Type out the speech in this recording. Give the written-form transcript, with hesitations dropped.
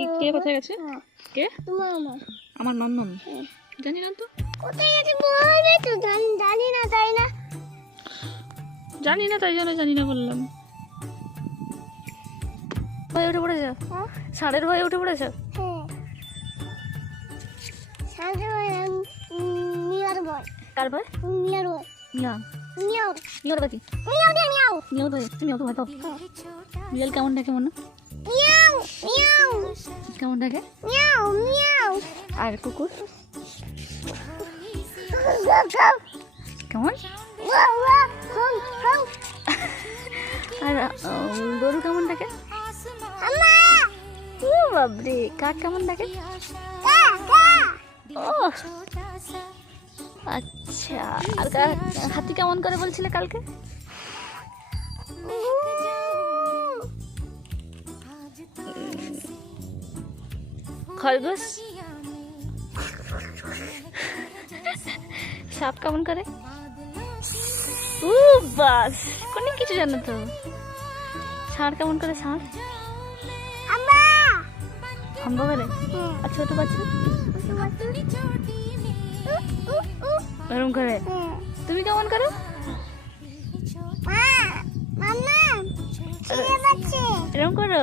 কি কে কোথায় গেছে? কে? আমার নন্দন। হ্যাঁ। জানি না তো। কোথায় গেছে বলবে তো, জানি না তাই না? জানি না তাই জন্য জানি না বললাম। ভয়ে উঠে পড়েছ? ষাঁড়ের ভয়ে উঠে পড়েছ? হ্যাঁ। শান্তি মিয়ার বয়। কার ভয়? মিয়ার বয়। মিয়া। মিয়াও। মিয়ার বাকি। মিয়াও দে মিয়াও। মিয়ার ভয়? তুমি অত ভয় পাও? বিড়াল কেমন ডাকে মনে? মিয়াও মিয়াও কেমন ডাকে? Miao Miao. আর কুকুর কেমন? আর গরু কেমন ডাকে? ও বাবরে, কাক কেমন ডাকে? ও আচ্ছা। আর হাতি কেমন করে বলছিলে কালকে? খরগোশ? সাপ কেমন করে? ও বাস, কোনো কিছু জানো তো। ষাঁড় কেমন করে? ষাঁড় হাম্বা করে। আর ছোট বাচ্চা এরকম করে। তুমি কেমন করো? এরকম করো?